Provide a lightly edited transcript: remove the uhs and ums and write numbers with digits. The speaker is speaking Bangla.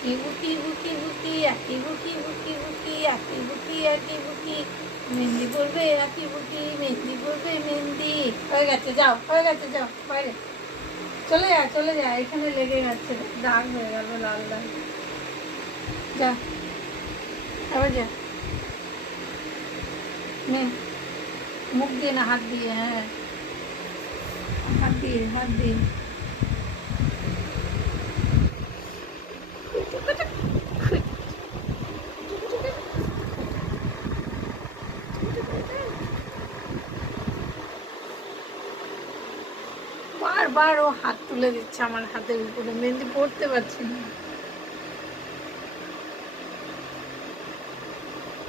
আঁকি বুকি বুকি বুকি আঁকি বুকি বুকি বুকি আঁকি বুকি আঁকি বুকি মেহেন্দি পড়বে আঁকি বুকি মেহেন্দি পড়বে মেহেন্দি। হয়ে গেছে, যাও, হয়ে গেছে, যাও বাইরে চলে যা, এখানে লেগে গেছে, দাগ হয়ে গেল লাল লাল। যা, আবার যা, নে, মুখ দিয়ে না হাত দিয়ে, হ্যাঁ হাত দিয়ে, হাত দিয়ে। বারবার ও হাত তুলে দিচ্ছে আমার হাতের উপরে, মেহেন্দি পড়তে পারছি না।